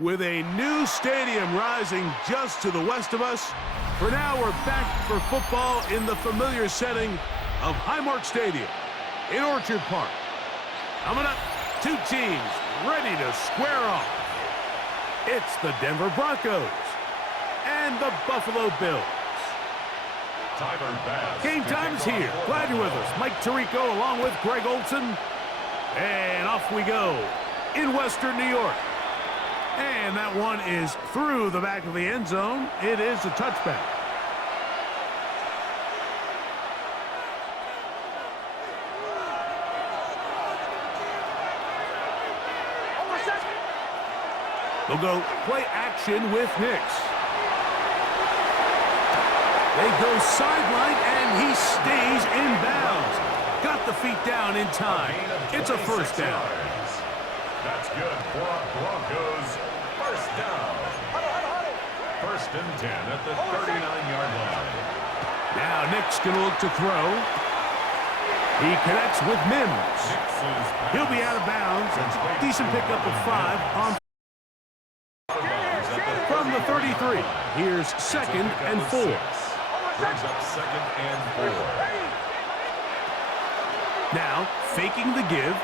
With a new stadium rising just to the west of us, for now we're back for football in the familiar setting of Highmark Stadium in Orchard Park. Coming up, two teams ready to square off. It's the Denver Broncos and the Buffalo Bills. Game time is here. Glad you're with us. Mike Tirico along with Greg Olson. And off we go in Western New York. And that one is through the back of the end zone. It is a touchback. They'll go play action with Nix. They go sideline, and he stays in bounds. Got the feet down in time. It's a first down. That's good for Broncos. First down. First and 10 at the 39-yard line. Now Nick's going to look to throw. He connects with Mims. He'll be out of bounds. Decent pickup of 5 on from the 33. Here's second and 4. Brings up second and 4. Now faking the give.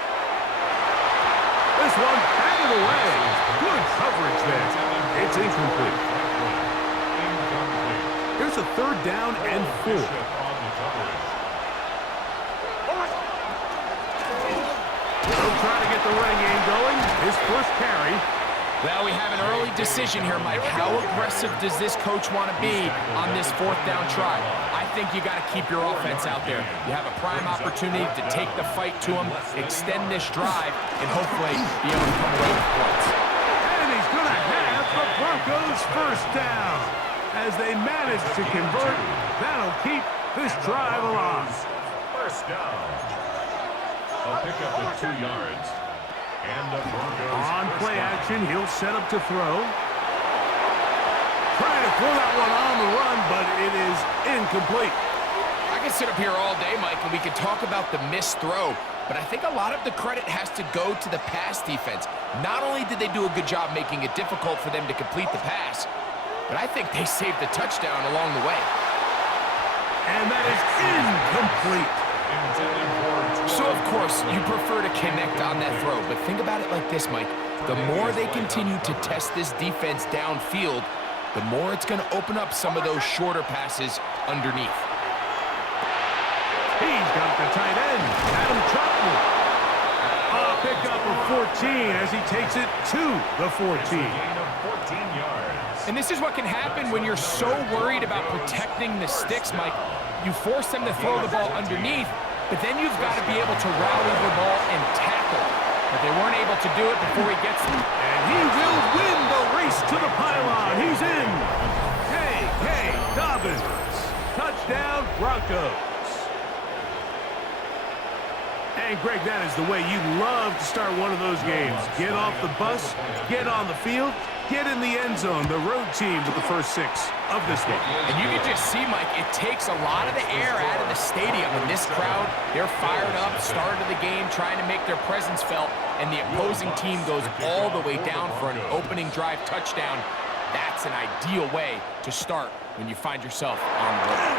This one batted away. Good coverage there. It's incomplete. Here's a third down and 4. He'll try to get the running game going. His first carry. Well, we have an early decision here, Mike. How aggressive does this coach want to be on this fourth down try? I think you got to keep your offense out there. You have a prime opportunity to take the fight to him, extend this drive, and hopefully be able to come away with points. And he's going to have the Broncos first down. As they manage to convert, that'll keep this drive alive. First down. A pickup of 2 yards. And the Broncos on play action, he'll set up to throw. Trying to throw that one on the run, but it is incomplete. I can sit up here all day, Mike, and we can talk about the missed throw, but I think a lot of the credit has to go to the pass defense. Not only did they do a good job making it difficult for them to complete the pass, but I think they saved the touchdown along the way. And that is incomplete. So, of course, you prefer to connect on that throw, but think about it like this, Mike. The more they continue to test this defense downfield, the more it's going to open up some of those shorter passes underneath. He's got the tight end, Adam Chapman. A pickup of 14 as he takes it to the 14. And this is what can happen when you're so worried about protecting the sticks, Mike. You force them to throw the ball underneath, but then you've got to be able to rally the ball and tackle. But they weren't able to do it before he gets them. And he will win the race to the pylon. He's in. Hey, Dobbins. Touchdown, Broncos. And, Greg, that is the way you love to start one of those games. Get off the bus, get on the field, get in the end zone. The road team with the first 6 of this one. And you can just see, Mike, it takes a lot of the air out of the stadium. And this crowd, they're fired up, start of the game, trying to make their presence felt. And the opposing team goes all the way down for an opening drive touchdown. That's an ideal way to start when you find yourself on the road.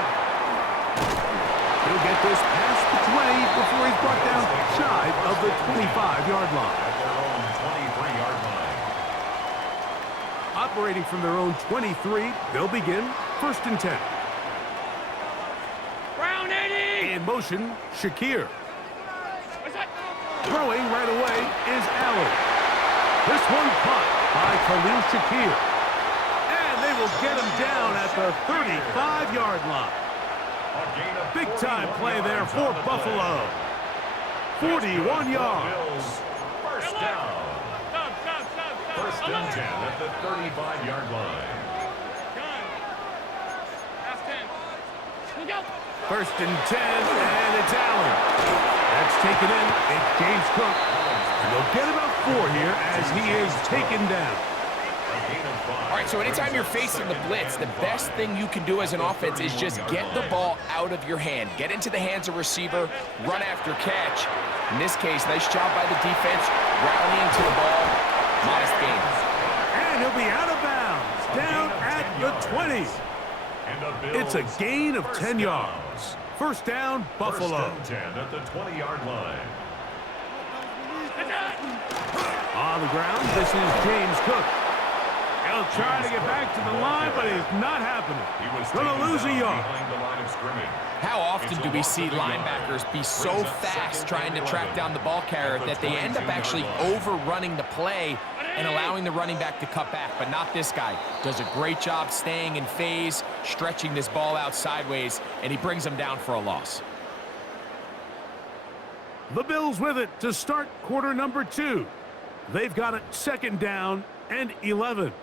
He'll get this past the 20 before he's brought down shy of the 25-yard line. At their own 23-yard line. Operating from their own 23, they'll begin first and 10. Brown 80! In motion, Shakir. Throwing right away is Allen. This one caught by Khalil Shakir. And they will get him down at the 35-yard line. Big-time play there for Buffalo. 41 yards. First down. First and 10 at the 35-yard line. First and 10, and it's Allen. That's taken in. It's James Cook. And they'll get about 4 here as he is taken down. All right, so anytime you're facing the blitz, the best thing you can do as an offense is just get the ball out of your hand. Get into the hands of receiver, run after catch. In this case, nice job by the defense, rallying to the ball. Modest gain. And he'll be out of bounds, down at the 20. It's a gain of 10 yards. First down, Buffalo. First and 10 at the 20-yard line. On the ground, this is James Cook. He'll try to get back to the line, but it's not happening. Going to lose a yard. Behind the line of scrimmage. How often do we see linebackers be so fast trying to track down the ball carrier that they end up actually overrunning the play and allowing the running back to cut back? But not this guy. Does a great job staying in phase, stretching this ball out sideways, and he brings them down for a loss. The Bills with it to start quarter number 2. They've got it second down and 11.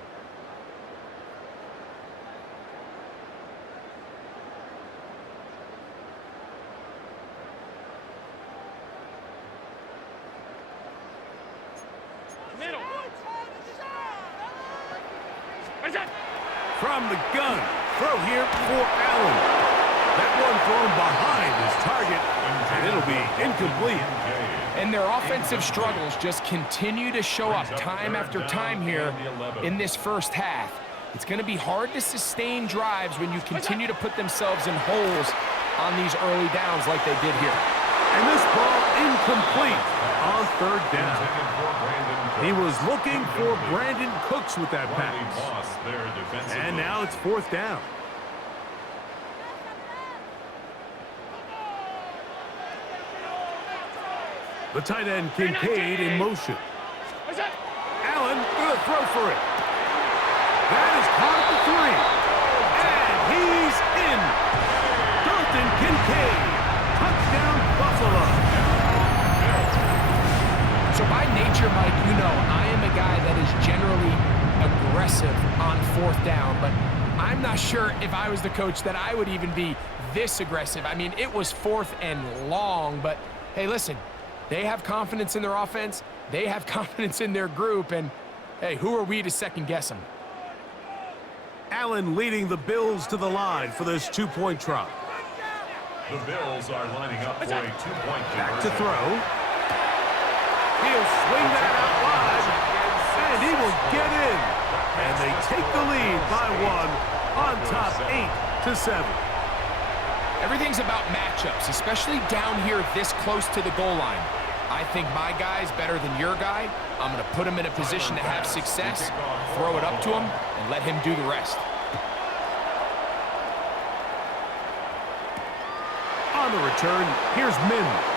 From the gun, throw here for Allen. That one thrown behind his target, and it'll be incomplete. And their offensive struggles just continue to show up time after time here in this first half. It's going to be hard to sustain drives when you continue to put themselves in holes on these early downs like they did here. And this ball incomplete on third down. He was looking for Brandon Cooks with that pass. And now it's fourth down. The tight end Kincaid in motion. Allen will throw for it. That is caught at the 3. And he's in. Dalton Kincaid. Touchdown, Buffalo. So by nature, Mike, you know, I am a guy that is generally aggressive on fourth down, but I'm not sure if I was the coach that I would even be this aggressive. I mean, it was fourth and long, but hey, listen, they have confidence in their offense, they have confidence in their group, and hey, who are we to second guess them? Allen leading the Bills to the line for this two-point try. The Bills are lining up for a two-point conversion. Back to throw. He'll swing that out wide, and he will get in. And they take the lead by 1 on top 8-7. Everything's about matchups, especially down here this close to the goal line. I think my guy's better than your guy. I'm going to put him in a position to have success, throw it up to him, and let him do the rest. On the return, here's Mims.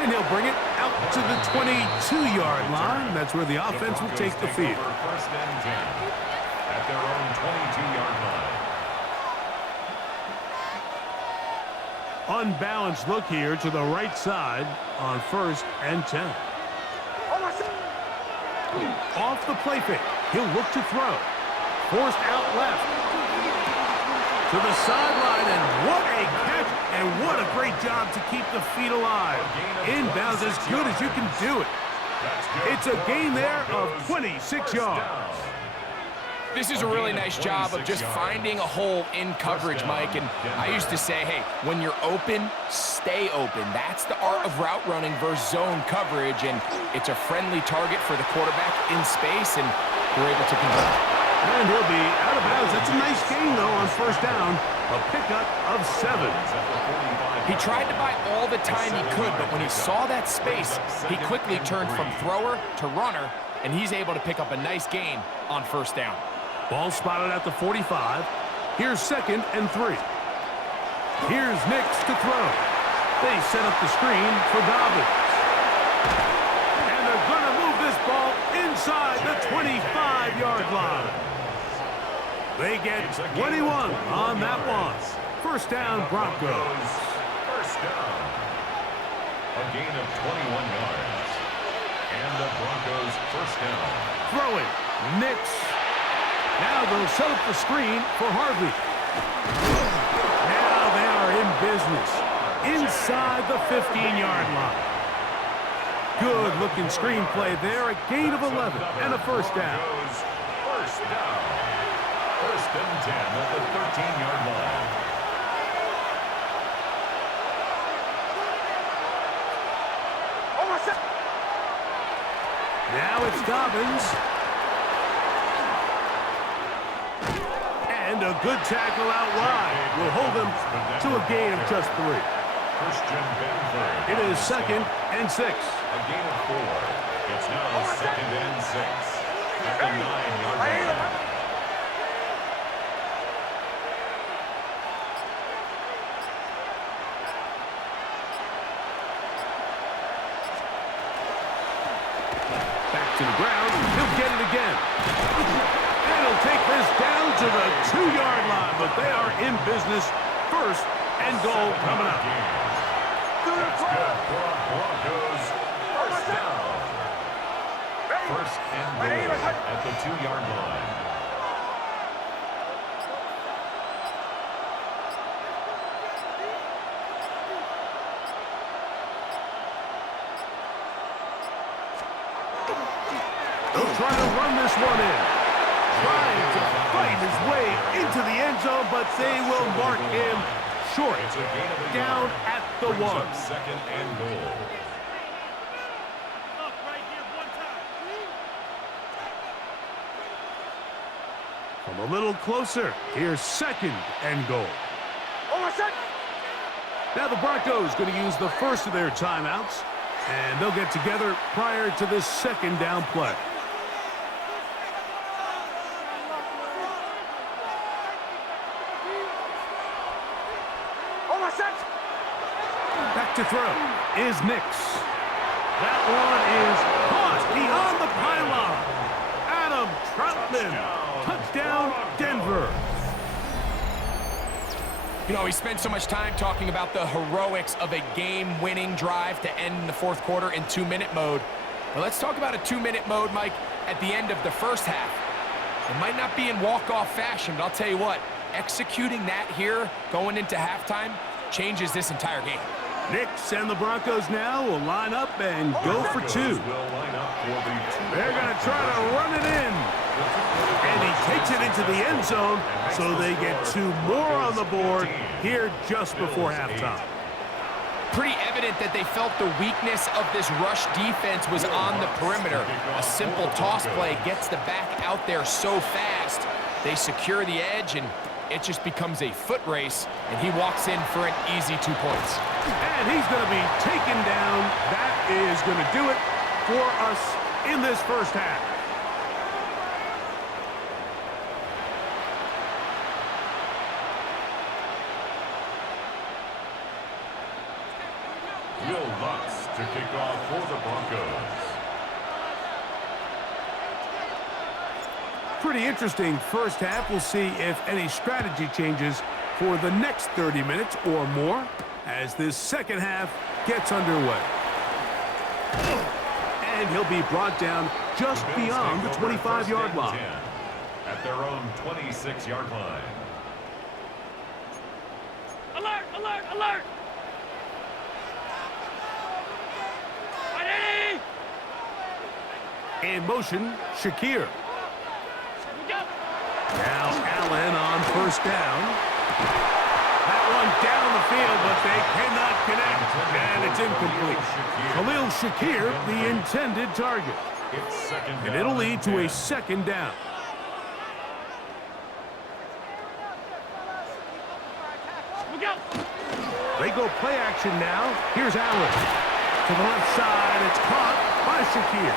And he'll bring it out to the 22-yard line. That's where the offense will take the field. First and 10 at their own 22-yard line. Unbalanced look here to the right side on first and 10. Off the play fake. He'll look to throw. Forced out left. To the sideline, and what a catch, and what a great job to keep the feet alive. Inbounds as good as you can do it. It's a gain there of 26 yards. This is a really nice job of just finding a hole in coverage, Mike. And I used to say, hey, when you're open, stay open. That's the art of route running versus zone coverage. And it's a friendly target for the quarterback in space, and we're able to convert. And he'll be out of bounds. That's a nice gain, though, on first down. A pickup of 7. He tried to buy all the time he could, but when he saw that space, he quickly turned from thrower to runner, and he's able to pick up a nice gain on first down. Ball spotted at the 45. Here's second and 3. Here's Nix to throw. They set up the screen for Dobbins. And they're going to move this ball inside the 25-yard line. They get 21 on that one. First down, Broncos. First down. A gain of 21 yards. And the Broncos first down. Throwing. Nix. Now they'll set up the screen for Harvey. Now they are in business. Inside the 15-yard line. Good-looking screenplay there. A gain of 11 and a first down. First down. First and 10 at the 13-yard line. Now it's Dobbins. And a good tackle out wide will hold them to a gain of just 3. It is 2nd and 6. A gain of 4. It's now 2nd and 6 at the 9-yard line. To the ground, he'll get it again. And he'll take this down to the 2-yard line, but they are in business. 1st and goal coming up. That's good for our Broncos. 1st down. 1st and goal at the 2-yard line. He'll try to run this one in. Trying to fight his way into the end zone, but they will mark him short. Down at the 1. 2nd and goal. From a little closer, here's 2nd and goal. Now the Broncos going to use the first of their timeouts, and they'll get together prior to this 2nd down play. Back to throw is Nix. That one is caught beyond the pylon. Adam Troutman. Touchdown, Denver. You know, we spent so much time talking about the heroics of a game-winning drive to end in the 4th quarter in 2-minute mode. Well, let's talk about a 2-minute mode, Mike, at the end of the 1st half. It might not be in walk-off fashion, but I'll tell you what, executing that here going into halftime changes this entire game. Nix and the Broncos now will line up and go for 2. They're going to try to run it in. And he takes it into the end zone, so they get 2 more on the board here just before halftime. Pretty evident that they felt the weakness of this rush defense was on the perimeter. A simple toss play gets the back out there so fast. They secure the edge, and it just becomes a foot race, and he walks in for an easy 2 points. And he's going to be taken down. That is going to do it for us in this 1st half. Will Lutz to kick off for the Broncos. Pretty interesting 1st half. We'll see if any strategy changes for the next 30 minutes or more as this 2nd half gets underway. And he'll be brought down just beyond the 25-yard line. At their own 26-yard line. Alert! Alert! Alert! Ready! In motion, Shakir. Now Allen on 1st down. That one down the field, but they cannot connect, and it's incomplete. Khalil Shakir, the intended target. And it'll lead to a 2nd down. They go play action now. Here's Allen. To the left side, it's caught by Shakir.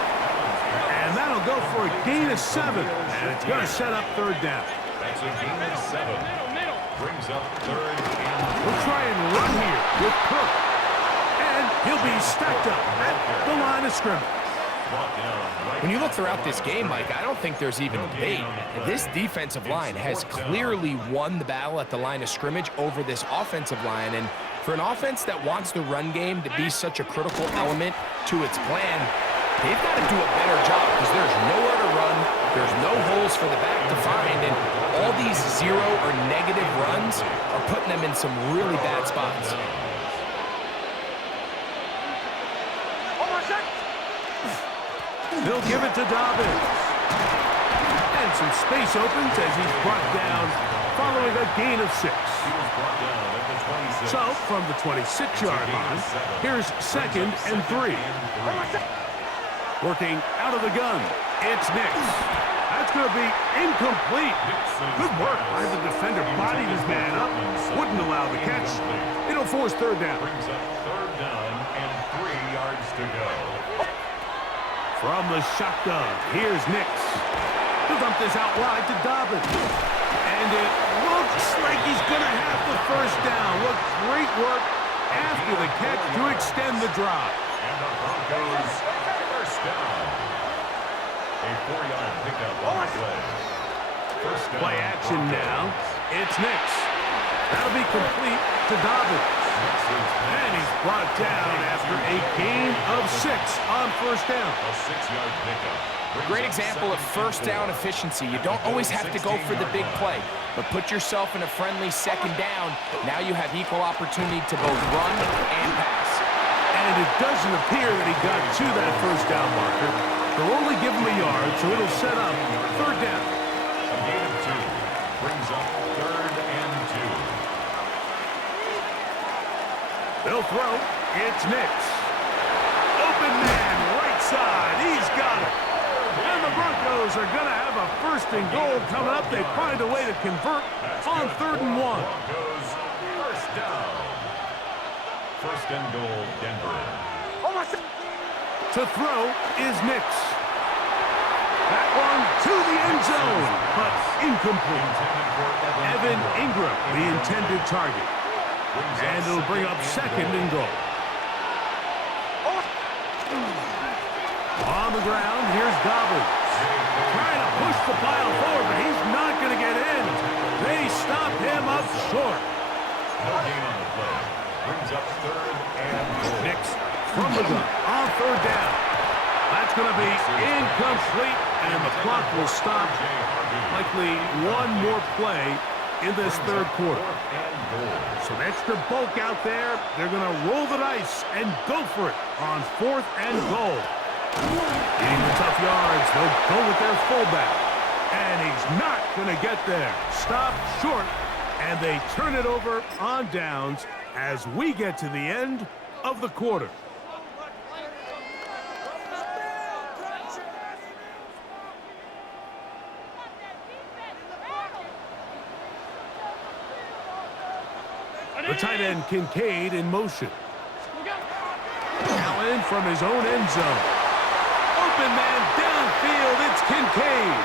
And that'll go for a gain of 7. And it's going to set up 3rd down. That's a gain of 7. Brings up 3rd and We'll try and run here with Cook. And he'll be stacked up at the line of scrimmage. When you look throughout this game, Mike, I don't think there's even debate. This defensive line has clearly won the battle at the line of scrimmage over this offensive line. And for an offense that wants the run game to be such a critical element to its plan, they've got to do a better job because there's nowhere to run, there's no holes for the back to find, and all these 0 or negative runs are putting them in some really bad spots. They'll give it to Dobbins. And some space opens as he's brought down following a gain of 6. So from the 26-yard line, here's 2nd and 3. Working out of the gun, it's Nix. That's going to be incomplete. Good work by the defender. Bodied his man up. Wouldn't allow the catch. It'll force third down. Brings up third down and 3 yards to go. From the shotgun, here's Nix. He'll dump this out wide to Dobbins. And it looks like he's going to have the first down. What great work after the catch to extend the drive. And the Broncos first down. A 4-yard pickup on the play. First down. Play action now. It's Nix. That'll be complete to Dobbins. And he's brought down after a gain of 6 on first down. A 6-yard pickup. Great example of first down efficiency. You don't always have to go for the big play, but put yourself in a friendly second down. Now you have equal opportunity to both run and pass. And it doesn't appear that he got to that first down marker. They'll only give him a yard, so it'll set up third down. A gain of 2 brings up third and 2. They'll throw. It's Nix. Open man, right side. He's got it. And the Broncos are going to have a first and goal coming up. They find a way to convert on third and 1. Broncos first down. First and goal, Denver. To throw is Nix. That one to the end zone, but incomplete. Evan Ingram, the intended target. And it'll bring up second and goal. On the ground, here's Dobbins. Trying to push the pile forward, but he's not going to get in. They stop him up short. No gain on the play. Brings up third and goal. Nix from the gun on third down. That's going to be incomplete, and the clock will stop. Likely one more play in this third quarter. Some extra bulk out there. They're going to roll the dice and go for it on fourth and goal. Getting the tough yards, they'll go with their fullback. And he's not going to get there. Stop short, and they turn it over on downs as we get to the end of the quarter. The tight end, Kincaid, in motion. Allen from his own end zone. Open man downfield, it's Kincaid.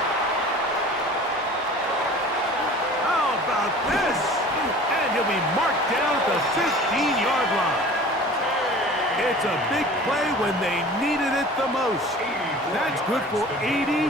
How about this? And he'll be marked down at the 15-yard line. It's a big play when they needed it the most. That's good for 84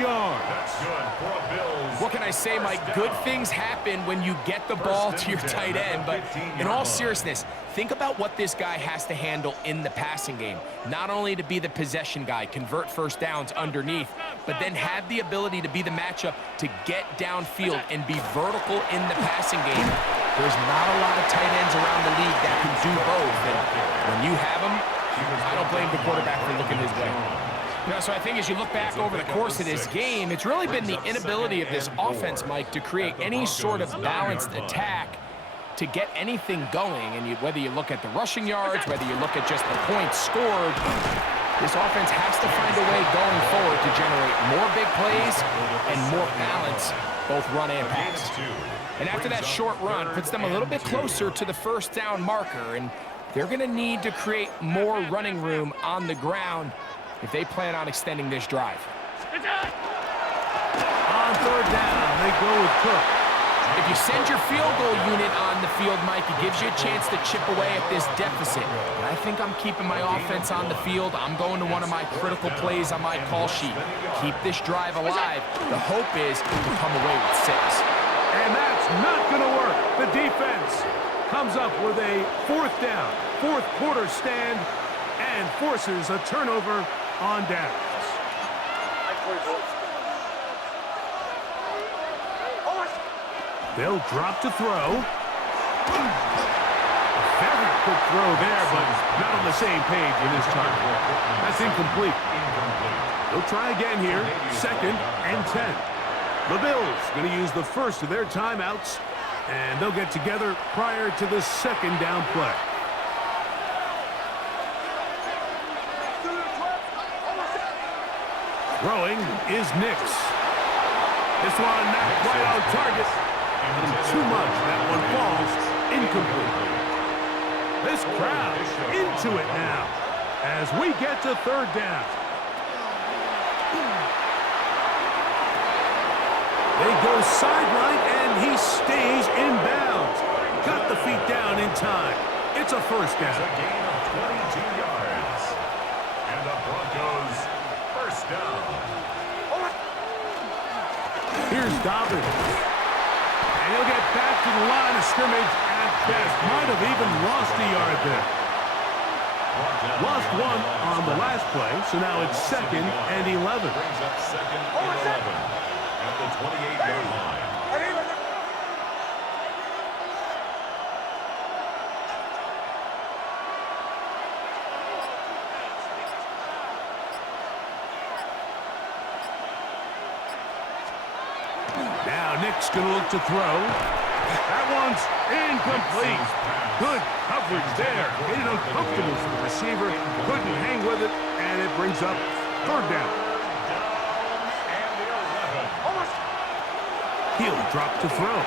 yards. That's good for a Bills. What can I say, Mike? Good things happen when you get the ball to your tight end, but in all seriousness, think about what this guy has to handle in the passing game. Not only to be the possession guy, convert first downs underneath, but then have the ability to be the matchup to get downfield and be vertical in the passing game. There's not a lot of tight ends around the league that can do both, and when you have them, I don't blame the quarterback for looking his way. You know, so I think as you look back over the course of this game, it's really been the inability of this offense, Mike, to create any sort of balanced attack to get anything going. And whether you look at the rushing yards, whether you look at just the points scored, this offense has to find a way going forward to generate more big plays and more balance, both run and pass. And after that short run, puts them a little bit closer to the first down marker, and they're going to need to create more running room on the ground if they plan on extending this drive. On third down, they go with Cook. If you send your field goal unit on the field, Mike, it gives you a chance to chip away at this deficit. But I think I'm keeping my offense on the field. I'm going to one of my critical plays on my call sheet. Keep this drive alive. The hope is to come away with 6. And that's not going to work. The defense comes up with a fourth down, fourth quarter stand, and forces a turnover on downs. They'll drop to throw. Very quick throw there, but not on the same page with his target. That's incomplete. They'll try again here. Second and 10. The Bills going to use the first of their timeouts, and they'll get together prior to the second down play. Throwing is Nix. This one not quite on target. Too much. That one falls incomplete. This crowd into it now as we get to third down. They go sideline, and he stays in bounds. Got the feet down in time. It's a first down. A gain of 22 yards. And the Broncos first down. Here's Dobbins. And he'll get back to the line of scrimmage at best. Might have even lost a yard there. Lost one on the last play, so now it's 2nd and 11. Brings up 2nd and 11 at the 28-yard line. Now Nick's going to look to throw. That one's incomplete. Good coverage there. Made it uncomfortable for the receiver. Couldn't hang with it, and it brings up third down. He'll drop to throw.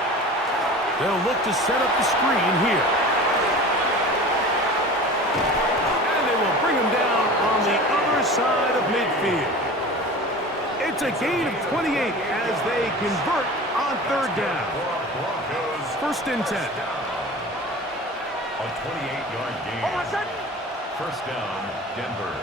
They'll look to set up the screen here. And they will bring him down on the other side of midfield. It's a gain of 28 as they convert on third down. First and 10. A 28-yard gain. First down, Denver.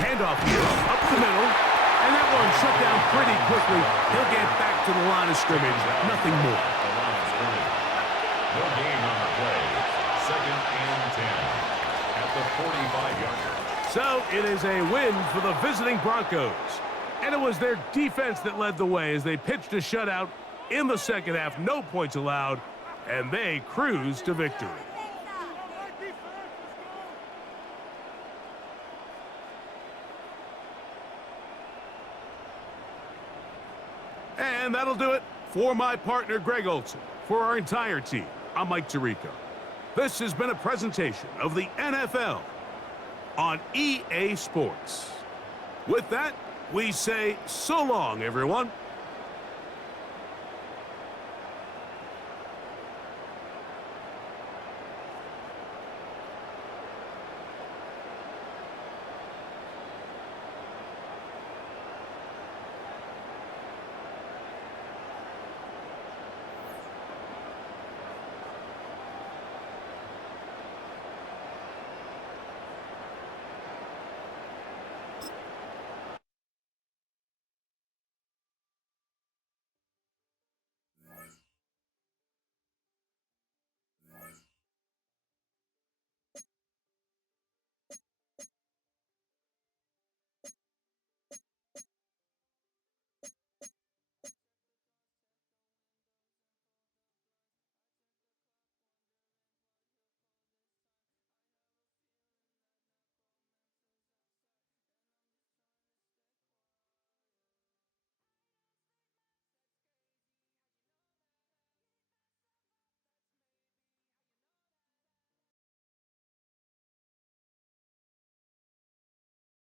Handoff here, up the middle, and that one shut down pretty quickly. He'll get back to the line of scrimmage, nothing more. The line of scrimmage. No gain on the play. 2nd and 10 at the 45-yard. So it is a win for the visiting Broncos. And it was their defense that led the way as they pitched a shutout in the second half. No points allowed, and they cruised to victory. And that'll do it for my partner, Greg Olson. For our entire team, I'm Mike Tirico. This has been a presentation of the NFL on EA Sports. With that, we say so long, everyone.